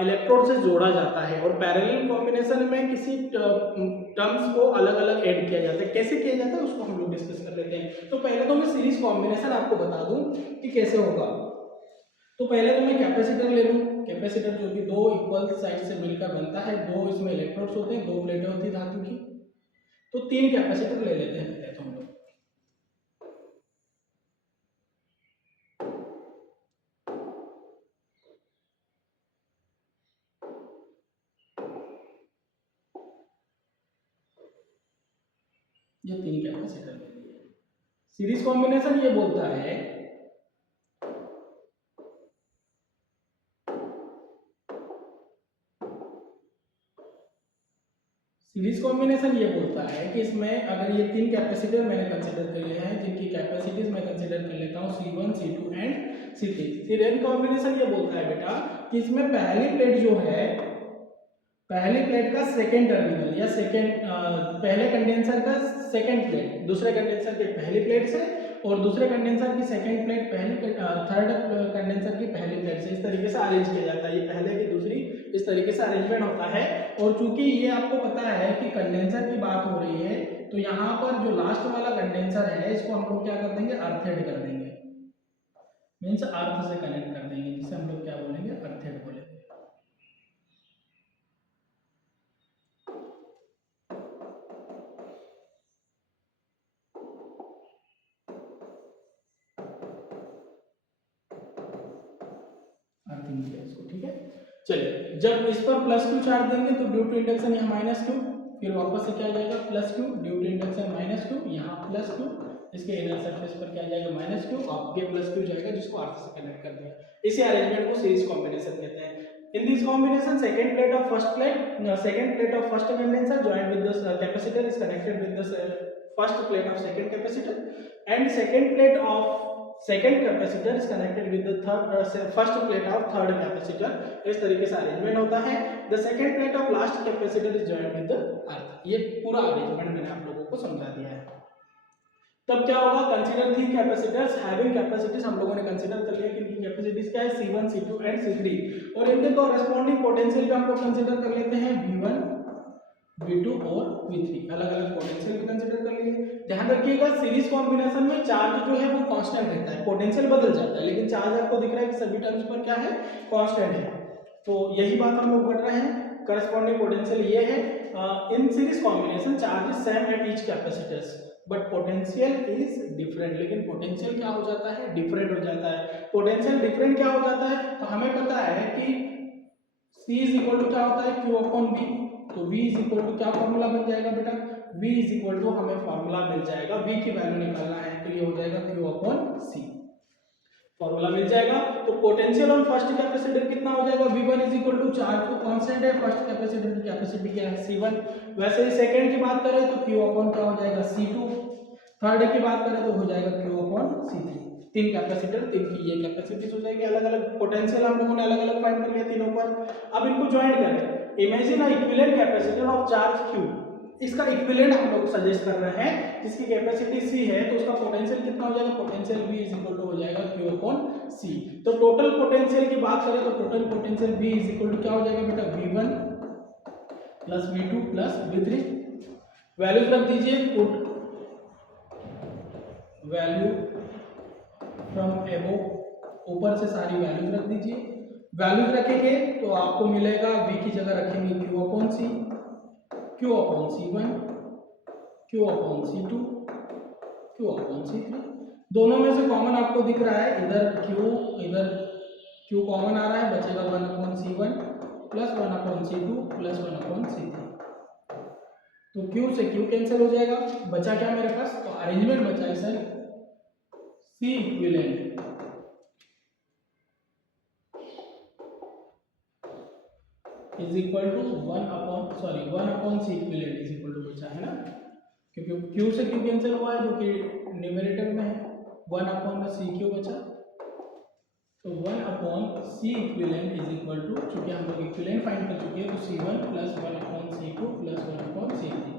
इलेक्ट्रोड से जोड़ा जाता है, और पैरेलल कॉम्बिनेशन में किसी टर्म्स को अलग अलग ऐड किया जाता है। कैसे किया जाता है उसको हम लोग डिस्कस कर लेते हैं। तो पहले तो मैं सीरीज कॉम्बिनेशन आपको बता दूं कि कैसे होगा। तो पहले तो मैं कैपेसिटर ले लूं, कैपेसिटर जो कि दो इक्वल साइड से मिलकर बनता है, दो इसमें इलेक्ट्रोड्स होते हैं, दो प्लेटें होती है धातु की। तो 3 कैपेसिटर ले लेते हैं पहले तो हम लोग। ये 3 कैपेसिटर ले लिए। सीरीज कॉम्बिनेशन ये बोलता है सीरीज कॉम्बिनेशन ये बोलता है कि इसमें अगर ये 3 कैपेसिटर मैंने कंसीडर कर लिए हैं, जिनकी कैपेसिटीज मैं कंसीडर कर लेता हूँ C1, C2 and C3। Series combination ये बोलता है बेटा कि इसमें पहली प्लेट जो है, पहली प्लेट का सेकेंड टर्मिनल या पहले कंडेंसर का सेकेंड प्लेट दूसरे कंडेंसर के पहली प्लेट से, और दूसरे कंडेंसर की सेकेंड प्लेट थर्ड कंडेंसर की पहली प्लेट से, इस तरीके से अरेंज किया जाता है। ये पहले की दूसरी इस तरीके से अरेंजमेंट होता है। और चूंकि ये आपको पता है कि कंडेंसर की बात हो रही है, तो यहाँ पर जो लास्ट वाला कंडेंसर है इसको हम लोग क्या कर देंगे, अर्थेड कर देंगे, मीन्स अर्थ से कनेक्ट कर देंगे, जिसे हम लोग क्या बोलेंगे, अर्थेड बोलेंगे। अर्थिंग किया इसको, ठीक है। चलिए, जब इस पर +q चार्ज देंगे तो ड्यू टू इंडक्शन यहाँ -q, फिर वापस से क्या आ जाएगा +q, due to induction -q, यहाँ +q, इसके इनर सरफेस पर क्या आ जाएगा -q, आपके +q जाएगा जिसको अर्थ से कनेक्ट कर दिया। इसी अरेंजमेंट को सीरीज कॉम्बिनेशन कहते हैं। In this combination, second plate of first condenser joined with the capacitor is connected with the first plate of second capacitor, and second plate of second capacitor is connected with the first plate of third capacitor। इस तरीके से arrangement होता है। The second plate of last capacitor is joined with the earth। ये पूरा arrangement मैंने आप लोगों को समझा दिया है। तब क्या होगा, कंसीडर 3 कैपेसिटर्स हैविंग कैपेसिटीज, हम लोगों ने कंसीडर कर लिया कि इनकी कैपेसिटीज क्या है, C1, C2 एंड C3, और इनके कॉरेस्पॉन्डिंग पोटेंशियल भी हम लोग कंसीडर कर लेते हैं, V1, V2 और V3, अलग अलग पोटेंशियल भी कंसीडर कर लिए। ध्यान रखिएगा, सीरीज कॉम्बिनेशन में चार्ज जो है वो कांस्टेंट रहता है, पोटेंशियल बदल जाता है, लेकिन चार्ज आपको दिख रहा है कि सभी टर्म्स पर क्या है, कांस्टेंट है। तो यही बात हम लोग पढ़ रहे हैं। करस्पॉन्डिंग पोटेंशियल ये है, in series combination charge is same at each capacitors but potential is different. लेकिन पोटेंशियल क्या हो जाता है, डिफरेंट हो जाता है। पोटेंशियल डिफरेंट क्या हो जाता है, तो हमें पता है कि C इज इक्वल टू क्या होता है, Q अपॉन V। तो V इज इक्वल टू क्या फॉर्मूला बन जाएगा बेटा, V इज इक्वल टू हमें फॉर्मूला मिल जाएगा, V की वैल्यू निकालना है तो ये हो जाएगा Q अपॉन C, फॉर्मूला मिल जाएगा। तो पोटेंशियल ऑन फर्स्ट कैपेसिटर कितना हो जाएगा, V1 is equal to, charge तो कांस्टेंट है, फर्स्ट कैपेसिटर की कैपेसिटी क्या है, C1। वैसे ही सेकंड की बात करें तो Q अपॉन क्या हो जाएगा, C2। थर्ड की बात करें तो हो जाएगा Q अपॉन C3। 3 कैपेसिटर, 3 की ये कैपेसिटीज हो जाएगी अलग अलग, पोटेंशियल हम लोगों ने अलग अलग फाइंड कर लिया तीनों पर। अब इनको ज्वाइन करें, imagine a equivalent capacitor of charge Q। इसका इक्विवेलेंट हम लोग सजेस्ट कर रहे हैं, जिसकी कैपेसिटी C है, तो उसका पोटेंशियल कितना हो जाएगा, potential V is equal to हो जाएगा Q अपॉन C। तो टोटल पोटेंशियल की बात करें तो total potential V is equal to क्या हो जाएगा बेटा, V1 plus V2 plus V3। Values रख दीजिए, पुट वैल्यू फ्रॉम अबव, ऊपर से सारी वैल्यूज रख दीजिए। वैल्यूज रखेंगे तो आपको मिलेगा, V की जगह रखेंगे Q upon C, Q upon C1, Q upon C2, Q upon C3। दोनों में से कॉमन आपको दिख रहा है, इधर Q कॉमन आ रहा है, बचेगा 1 upon C1 plus 1 upon C2 plus 1 upon C3। तो Q से Q कैंसिल हो जाएगा, बचा क्या मेरे पास, तो अरेंजमेंट बचा है sir, C equivalent is equal to 1 upon C equivalent is equal to बचा है ना, क्योंकि Q से Q कैंसिल हुआ है जो कि न्यूमरेटर में है, 1 अपॉन C Q बचा। तो 1 upon C equivalent is equal to, चूंकि हम लोग इक्विवेलेंट फाइंड कर चुके हैं, तो C1 plus 1 upon C2 plus 1 upon C3।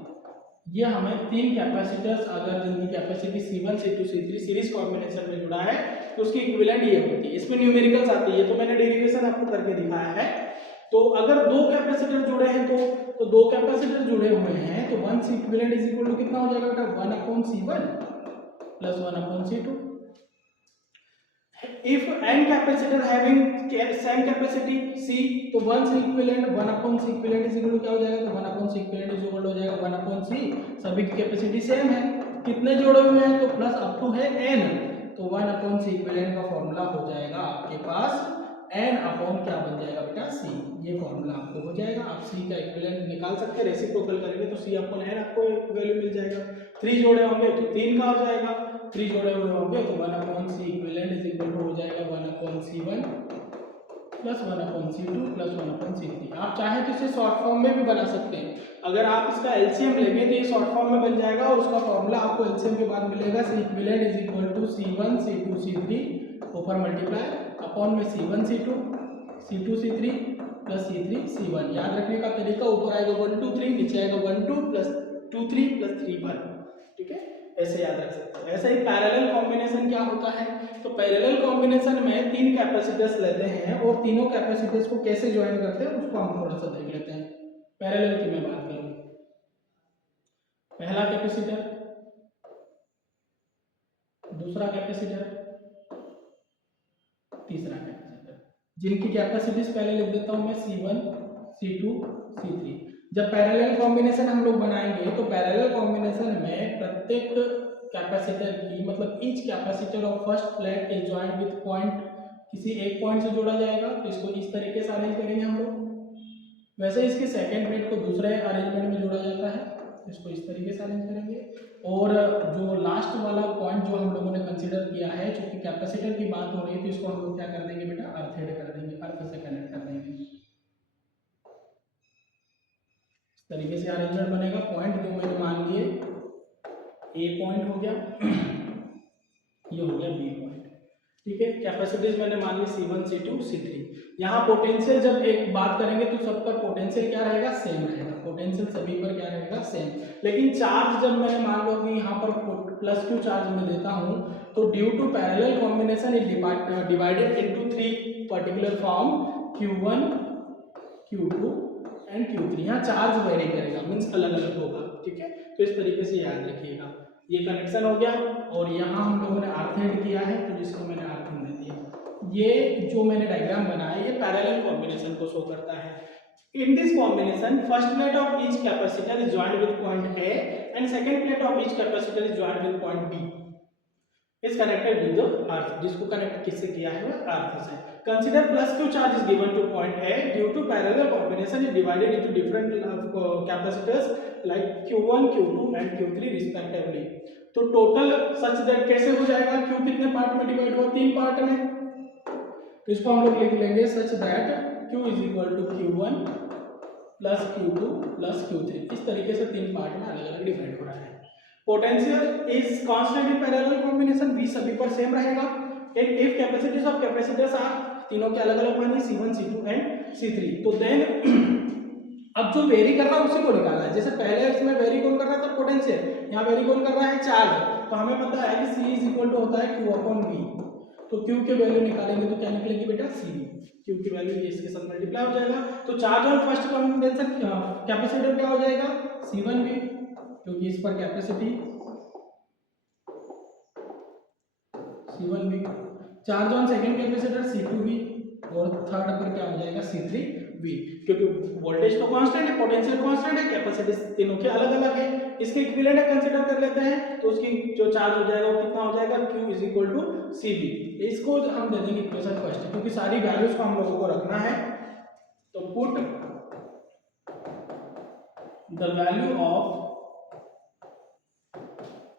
ये हमें 3 कैपेसिटर्स अगर जिनकी capacity C1, C2, C3 series combination में जुड़ा है तो उसकी इक्विवेलेंट ये होती है। इसमें न्यूमेरिकल्स आती है, तो मैंने डेरिवेशन आपको करके दिखाया है। तो अगर 2 कैपेसिटर जुड़े हैं तो 2 कैपेसिटर जुड़े हुए हैं तो 1 C equivalent is equal to कितना हो जाएगा बेटा, 1 upon C1 plus 1 upon C2। If n capacitor having same capacity C, तो 1 C equivalent 1 upon C equivalent is equal to क्या हो जाएगा, तो 1 upon C equivalent is equal to जाएगा 1 upon C, सभी की कैपेसिटी सेम है, कितने जोड़े हुए हैं, तो प्लस अप टू है n, तो 1 upon C equivalent का फॉर्मूला हो जाएगा आपके पास n upon क्या बन जाएगा बेटा C, ये फॉर्मूला आपको हो जाएगा। आप C का इक्विवेलेंट निकाल सकते हैं, रेसिप्रोकल करेंगे तो C upon n आपको वैल्यू मिल जाएगा। 3 जोड़े होंगे तो 3 का हो जाएगा, 3 जोड़े हुए होंगे तो 1 upon C equivalent is equal to हो जाएगा 1 upon C1 plus 1 upon C2 plus 1 upon C3। आप चाहें तो इसे शॉर्ट फॉर्म में भी बना सकते हैं, अगर आप इसका एलसीएम लेंगे तो ये शॉर्ट फॉर्म में बन जाएगा और उसका फॉर्मूला आपको एलसीएम के बाद मिलेगा C equivalent is equal to C1 C2 C3 ऊपर मल्टीप्लाई अपॉन में C1 C2 C2 C3 plus C3 C1। याद रखने का तरीका, ऊपर आएगा 1 2 3, नीचे आएगा 1 2 प्लस 2 3 प्लस 3 1, ठीक है, ऐसे याद रख सकते हैं। ऐसे ही पैरेलल कॉम्बिनेशन क्या होता है, तो पैरेलल कॉम्बिनेशन में 3 कैपेसिटर्स लेते हैं और तीनों कैपेसिटर्स को कैसे ज्वाइन करते हैं उसको हम थोड़ा सा देख लेते हैं। पैरेलल की मैं बात करूँ, पहला कैपेसिटर, दूसरा कैपेसिटर, तीसरा कैपेसिटर, जिनकी कैपेसिटीज पहले लिख देता हूं मैं C1 C2 C3। जब पैरेलल कॉम्बिनेशन हम लोग बनाएंगे तो पैरेलल कॉम्बिनेशन में प्रत्येक कैपेसिटर की मतलब each capacitor of first plate is joined with point, किसी एक पॉइंट से जोड़ा जाएगा, तो इसको इस तरीके से अरेंज करेंगे हम लोग। वैसे इसकी सेकेंड प्लेट को दूसरे अरेंजमेंट में जोड़ा जाता है, इसको इस तरीके से अरेंज करेंगे। और जो लास्ट वाला पॉइंट जो हम लोगों ने कंसीडर किया है, चूंकि कैपेसिटर की बात हो रही है तो इसको हम लोग क्या कर देंगे बेटा, अर्थेड कर देंगे, अर्थ से कनेक्ट कर देंगे। इस तरीके से अरेंजमेंट बनेगा। पॉइंट जो मैंने मान लिए, ए पॉइंट हो गया, ये हो गया बी पॉइंट, ठीक है। कैपेसिटीज मैंने मान ली C1 C2 C3। यहाँ पोटेंशियल जब एक बात करेंगे तो सब पर पोटेंशियल क्या रहेगा, सेम रहेगा, पोटेंशियल सभी पर क्या रहेगा, सेम। लेकिन चार्ज जब मैंने मान लो कि यहाँ पर प्लस क्यू चार्ज में देता हूँ, तो due to parallel combination is divided into 3 particular form, Q1 Q2 and Q3। यहाँ चार्ज वेरी करेगा, मीन्स अलग अलग होगा, ठीक है। तो इस तरीके से याद रखिएगा। ये कनेक्शन हो गया और यहाँ हम लोगों ने अर्थेड किया है, तो जिसको मैंने अर्थिंग दे दिया। ये जो मैंने डायग्राम बनाया ये पैरेलल कॉम्बिनेशन को शो करता है। In this combination, first plate of each capacitor is joined with point A and second plate of each capacitor is joined with point B. Is connected with the earth, जिसको connect किससे किया है, अर्थ से। Consider plus Q charge is given to point A due to parallel combination is divided into different capacitors like Q1, Q2 and Q3 respectively. तो total such that कैसे हो जाएगा, Q कितने पार्ट में डिवाइड हुआ, 3 पार्ट में, तो इसको हम लोग लिख लेंगे such that Q is equal to Q1 plus Q2 plus Q3। इस तरीके से 3 पार्ट में अलग अलग डिवाइड हो रहा है। Potential is constant in parallel combination, V सभी पर सेम रहेगा। And if capacities of capacitors are, तीनों के अलग अलग मानिए C1 C2 एंड C3, तो देन अब जो वेरी कर रहा है उसी को निकालना है। जैसे पहले इसमें वेरी कौन कर रहा था, पोटेंशियल, यहाँ वेरी कौन कर रहा है, चार्ज। तो हमें पता है कि C इज इक्वल टू होता है Q अपॉन V, तो Q के वैल्यू निकालेंगे तो क्या निकलेगी बेटा, CV। Q की वैल्यू ये इसके साथ मल्टीप्लाई हो जाएगा, तो charge on first combination capacitor क्या हो जाएगा, C1V, क्योंकि इस पर capacity C1V। Charge on second capacitor C2V और थर्ड पर क्या हो जाएगा, C3V, क्योंकि वोल्टेज तो कांस्टेंट है, पोटेंशियल कांस्टेंट है, कैपेसिटी तीनों के अलग अलग है। इसके इक्विवेलेंट कंसीडर कर लेते हैं, तो उसकी जो चार्ज हो जाएगा वो कितना हो जाएगा, Q is equal to CV। इसको हम दे देंगे इक्वेशन फर्स्ट, क्योंकि सारी वैल्यूज को हम लोगों को रखना है। तो put the value of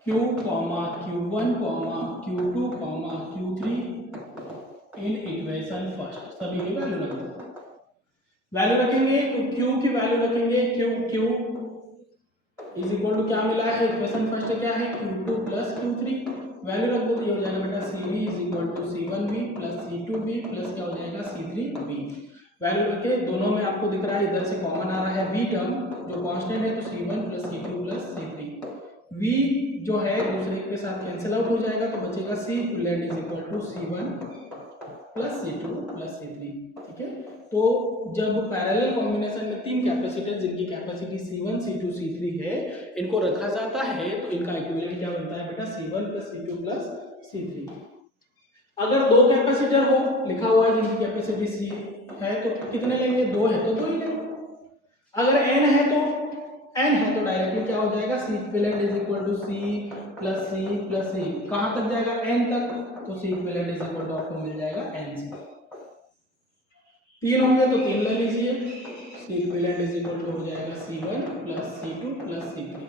Q, Q1, Q2, Q3 in equation first, सभी की वैल्यू रख दो। वैल्यू रखेंगे तो Q की वैल्यू रखेंगे, Q इज इक्वल टू क्या मिला है, इक्वेशन फर्स्ट क्या है, Q2 प्लस Q3, वैल्यू रख दो तो ये हो जाएगा बेटा CV is equal to C1V plus C2V plus क्या हो जाएगा, C3V। वैल्यू रखे, दोनों में आपको दिख रहा है इधर से कॉमन आ रहा है V टर्म जो कांस्टेंट है, तो C1 plus C2 plus C3, V जो है दूसरे के साथ कैंसिल आउट हो जाएगा, तो बचेगा C equivalent is equal to C1 plus C2 plus C3, ठीक है। तो जब पैरेलल कॉम्बिनेशन में 3 कैपेसिटर जिनकी कैपेसिटी C1 C2 C3 है, इनको रखा जाता है, तो इनका इक्विवेलेंट क्या बनता है बेटा, C1 plus C2 plus C3। अगर दो कैपेसिटर हो लिखा हुआ है जिनकी कैपेसिटी सी है तो कितने लेंगे, दो है तो दो ही लेंगे। अगर एन है तो डायरेक्टली क्या हो जाएगा, C equivalent is equal to C plus C plus C, कहां तक जाएगा, एन तक, तो C equivalent is equal to आपको मिल जाएगा एन सी। तीन होंगे तो तीन ले लीजिए, C equivalent is equal to हो जाएगा C1 plus C2 plus C3।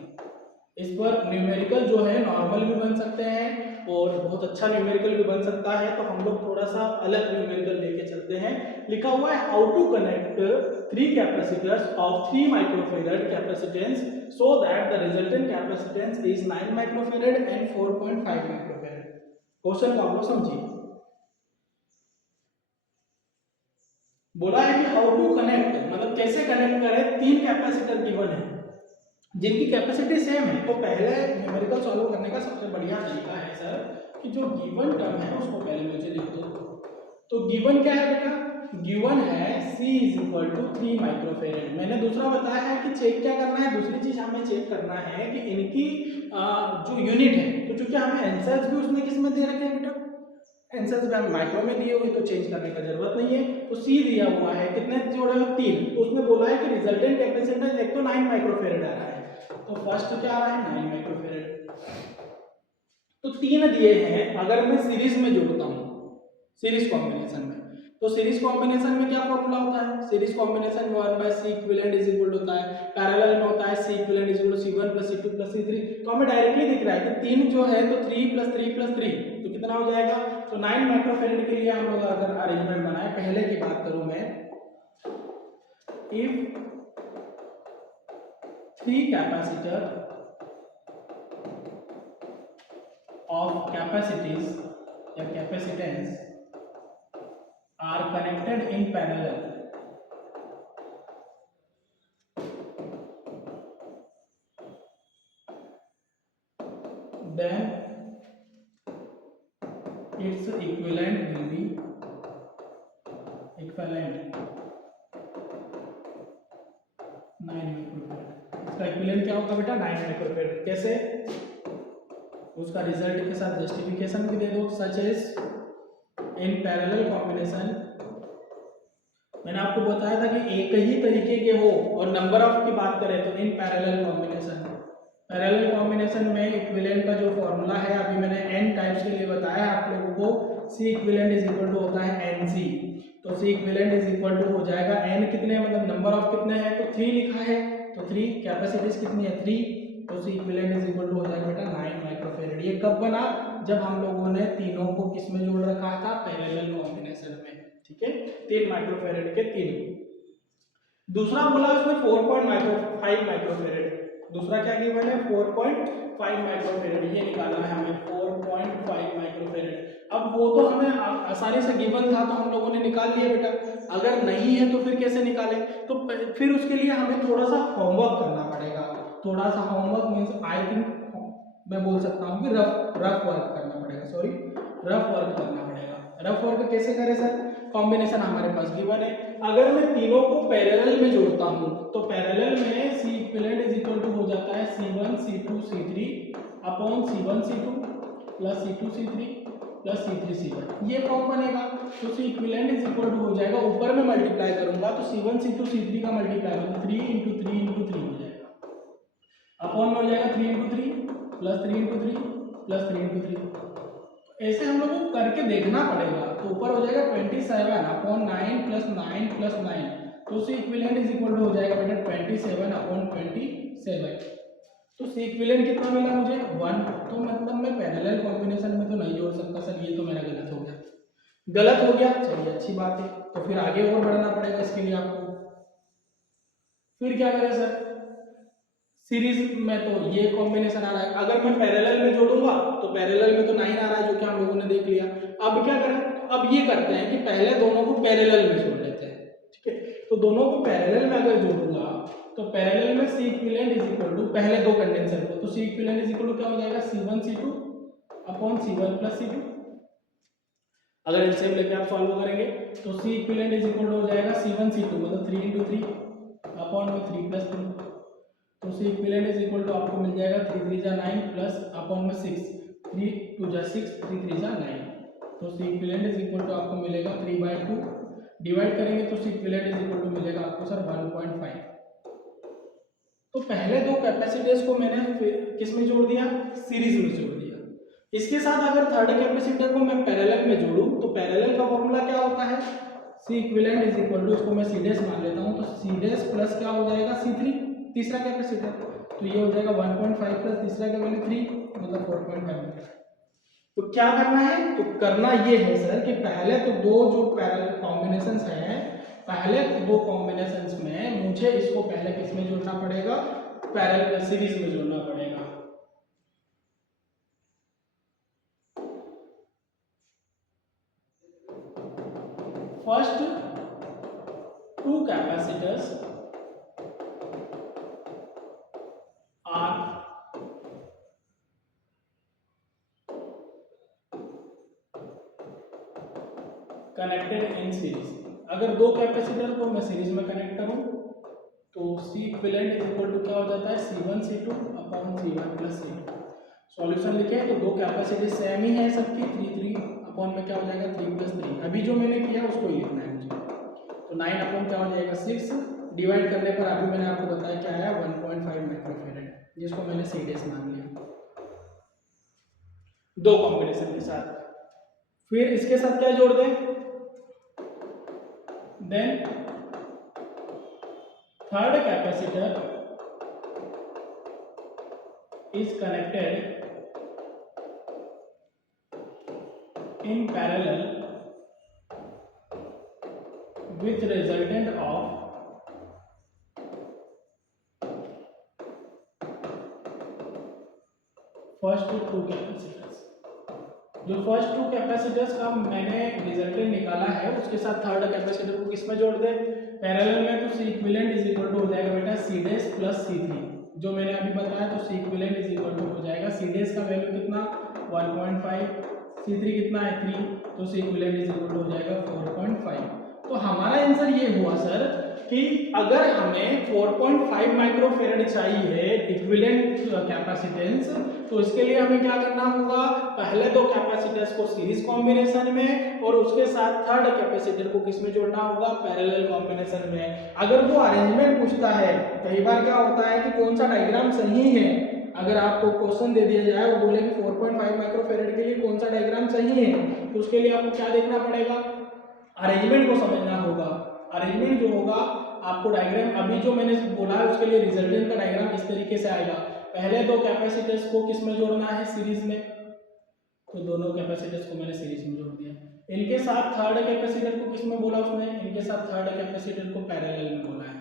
इस पर न्यूमेरिकल जो है नॉर्मल भी बन सकते हैं और बहुत अच्छा न्यूमेरिकल भी बन सकता है, तो हम लोग थोड़ा सा अलग न्यूमेरिकल लेके चलते हैं। लिखा हुआ है how to connect 3 capacitors of 3 microfarad capacitance so that the resultant capacitance is 9 microfarad and 4.5 microfarad. Question को आप लोग समझिए। बोला है कि हाउ टू कनेक्ट, मतलब कैसे कनेक्ट करें, 3 कैपेसिटर गिवन है जिनकी कैपेसिटी सेम है। तो पहले न्यूमेरिकल सॉल्व करने का सबसे बढ़िया तरीका है सर कि जो गिवन टर्म है उसको पहले मुझे लिख दो। तो गिवन क्या है बेटा, गिवन है C is equal to 3 microfarad. मैंने दूसरा बताया है कि चेक क्या करना है, दूसरी चीज हमें चेक करना है कि इनकी जो यूनिट है, तो चूंकि हमें आंसर्स भी उसने किस में दे रखे हैं बेटा, आंसर्स भी हमें माइक्रो में दिए हुए, तो चेंज करने का जरूरत नहीं है। तो C दिया हुआ है, कितने जोड़े हो, 3, तो उसने बोला है कि रिजल्टेंट कैपेसिटेंस एक तो 9 माइक्रोफैराड आ रहा है, तो फर्स्ट क्या आ रहा है 9 माइक्रोफैराड। तो 3 दिए हैं, अगर मैं सीरीज में जोड़ता हूं, सीरीज कॉम्बिनेशन में, तो सीरीज कॉम्बिनेशन में क्या फॉर्मूला होता है, सीरीज कॉम्बिनेशन में 1/C equivalent is equal to होता है, पैरेलल में होता है C equivalent is equal to C1 plus C2 plus C3। तो हमें डायरेक्टली दिख रहा है कि 3 जो है तो 3 प्लस 3 प्लस 3 तो कितना हो जाएगा। तो 9 माइक्रोफैराड के लिए हम लोग अगर अरेंजमेंट बनाए, पहले की बात करूं मैं, इफ 3 कैपेसिटर of capacities या capacitance are connected in parallel, then its equivalent will be equivalent 9 microfarad. इसका इक्विवेलेंट क्या होगा बेटा, 9 माइक्रोफैराड। कैसे, उसका रिजल्ट के साथ जस्टिफिकेशन भी दे दो, such as in parallel combination. मैंने आपको बताया था कि एक ही तरीके के हो और नंबर ऑफ की बात करें तो इन पैरेलल कॉम्बिनेशन, पैरेलल कॉम्बिनेशन में इक्विवेलेंट का जो फॉर्मूला है अभी मैंने n टाइप्स के लिए बताया है आप लोगों को, C equivalent is equal to होता है NC। तो C equivalent is equal to हो जाएगा n कितने, मतलब नंबर ऑफ कितने हैं, तो 3 लिखा है, तो 3 कैपेसिटीज कितनी है 3, तो C equivalent is equal to हो जाएगा बेटा 9 माइक्रोफैराड। ये कब बना, जब हम लोगों ने तीनों को किस में जोड़ रखा था, पैरेलल कॉम्बिनेशन में, ठीक है, 3 माइक्रोफैराड के 3। दूसरा बोला उसने 4.5 माइक्रोफैराड, दूसरा क्या गिवन है 4.5 माइक्रोफैराड, ये निकाला है हमें 4.5 माइक्रोफैराड। अब वो तो हमें आसानी से गिवन था तो हम लोगों ने निकाल लिया बेटा, अगर नहीं है तो फिर कैसे निकालें, तो फिर उसके लिए हमें थोड़ा सा होमवर्क करना पड़ेगा। थोड़ा सा होमवर्क मीन्स आई थिंक मैं बोल सकता हूँ कि रफ वर्क करना पड़ेगा, सॉरी रफ वर्क करना पड़ेगा। रफ वर्क कैसे करें सर, कॉम्बिनेशन हमारे पास गिवन है, अगर मैं तीनों को पैरेलल में जोड़ता हूं तो पैरेलल में C equivalent is equal to हो जाता है C1 C2 C3 upon C1 C2 plus C2 C3 plus C3 C1, ये फॉर्म बनेगा। तो C equivalent is equal to हो जाएगा, ऊपर में मल्टीप्लाई करूंगा तो C1 C2 C3 का मल्टीप्लाई होगा 3 × 3 × 3 हो जाएगा, अपॉन में हो जाएगा 3 × 3 प्लस 3 × 3 प्लस 3 × 3। ऐसे हम लोगों को करके देखना पड़ेगा, तो ऊपर हो जाएगा 27 अपॉन 9 प्लस 9 प्लस 9, तो C equivalent is equal to हो जाएगा बेटा 27 अपॉन 27। तो C इक्विवेलेंट कितना मिला मुझे 1, तो मतलब मैं पैरेलल कॉम्बिनेशन में तो नहीं जोड़ सकता सर, ये तो मेरा गलत हो गया, गलत हो गया, चलिए अच्छी बात है, तो फिर आगे और बढ़ना पड़ेगा इसके लिए आपको। फिर क्या करें सर, सीरीज में तो ये कॉम्बिनेशन आ रहा है, अगर मैं पैरेलल में जोड़ूंगा तो पैरेलल में तो 9 आ रहा है जो कि हम लोगों ने देख लिया। अब क्या करें, अब ये करते हैं कि पहले दोनों को पैरेलल में जोड़ लेते हैं, ठीक है, तो दोनों को पैरेलल में अगर जोड़ूंगा तो पैरेलल में C equivalent is equal to पहले दो कंडेंसर को, तो C equivalent is equal to क्या हो जाएगा C1 C2 upon C1 plus C2। अगर एलसीएम लेके आप सॉल्व करेंगे तो C equivalent is equal to हो जाएगा C1 C2 मतलब 3 × 3 अपॉन में 3 प्लस 3, तो C equivalent is equal to आपको मिल जाएगा 3 × 3 = 9 प्लस अपॉन में 6, 3 × 2 = 6 3 × 3 = 9। तो C equivalent is equal to आपको मिलेगा 3/2, डिवाइड करेंगे तो C equivalent is equal to मिलेगा आपको सर 1.5। तो पहले दो कैपेसिटर्स को मैंने किस में जोड़ दिया, सीरीज में जोड़ दिया। इसके साथ अगर थर्ड कैपेसिटर को मैं पैरेलल में जोड़ूं तो पैरेलल का फॉर्मूला क्या होता है, C equivalent is equal to, इसको मैं सी डैश मान लेता हूं, तो सी डैश प्लस क्या हो जाएगा C3 तीसरा कैपेसिटर, तो ये हो जाएगा 1.5 प्लस तीसरा का वैल्यू 3 मतलब 4.5। तो क्या करना है, तो करना ये है सर कि पहले तो दो जो पैरेलल कॉम्बिनेशंस हैं, पहले दो कॉम्बिनेशंस में मुझे इसको पहले किस में जोड़ना पड़ेगा, पैरेलल सीरीज में जोड़ना पड़ेगा। First two capacitors are connected in series. अगर दो कैपेसिटर को मैं सीरीज में कनेक्ट करूं तो C equivalent is equal to क्या हो जाता है, C1 C2 upon C1 plus C2। Solution लिखे तो दो कैपेसिटी सेम ही है सबकी, 3 अपॉन में क्या हो जाएगा 3 प्लस 3, अभी जो मैंने किया उसको ही लिखना है मुझे। तो 9 अपॉन क्या हो जाएगा 6, डिवाइड करने पर अभी मैंने आपको बताया क्या आया 1.5 माइक्रोफैरड, जिसको मैंने सी डैश मान लिया दो कॉम्बिनेशन के साथ। फिर इसके साथ क्या जोड़ दें, then third capacitor is connected in parallel with resultant of first two capacitors। जो फर्स्ट टू कैपेसिटर्स का मैंने रिजल्टेंट निकाला है उसके साथ थर्ड कैपेसिटर को किस में जोड़ दें, पैरेलल में, तो C equivalent is equal to हो जाएगा बेटा सी डैश प्लस C3, जो मैंने अभी बताया, तो C equivalent is equal to हो जाएगा सी डैश का वैल्यू कितना 1.5, C3 कितना है 3, तो C equivalent is equal to हो जाएगा 4.5। तो हमारा आंसर ये हुआ सर कि अगर हमें 4.5 माइक्रोफैरड चाहिए इक्विवेलेंट कैपेसिटेंस, तो इसके लिए हमें क्या करना होगा, पहले दो कैपेसिटर्स को सीरीज कॉम्बिनेशन में और उसके साथ थर्ड कैपेसिटर को किस में जोड़ना होगा, पैरेलल कॉम्बिनेशन में। अगर वो अरेंजमेंट पूछता है, कई बार क्या होता है कि कौन सा डायग्राम सही है, अगर आपको क्वेश्चन दे दिया जाए वो बोले कि 4.5 माइक्रोफैरड के लिए कौन सा डायग्राम सही है, तो उसके लिए आपको क्या देखना पड़ेगा, अरेंजमेंट को समझना होगा। अरेंजमेंट जो होगा आपको डायग्राम अभी जो मैंने बोला है उसके लिए रिजल्टेंट का डायग्राम इस तरीके से आएगा, पहले दो कैपेसिटर्स को किस में जोड़ना है, सीरीज में, तो दोनों कैपेसिटर्स को मैंने सीरीज में जोड़ दिया। इनके साथ थर्ड कैपेसिटर को किस में बोला उसने, इनके साथ थर्ड कैपेसिटर को पैरेलल में बोला है।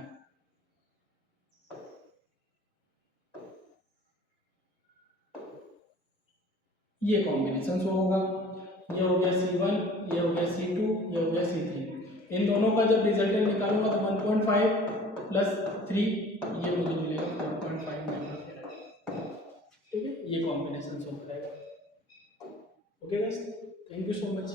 ये कॉम्बिनेशन शो होगा, ये हो गया C1, ये हो गया C2, ये हो गया C3। इन दोनों का जब रिजल्टेंट निकालूंगा तो 1.5 प्लस 3 ये मुझे मिलेगा 4.5 माइक्रोफैरड। ठीक है, ये कॉम्बिनेशन शो करेगा। Okay guys, thank you so much.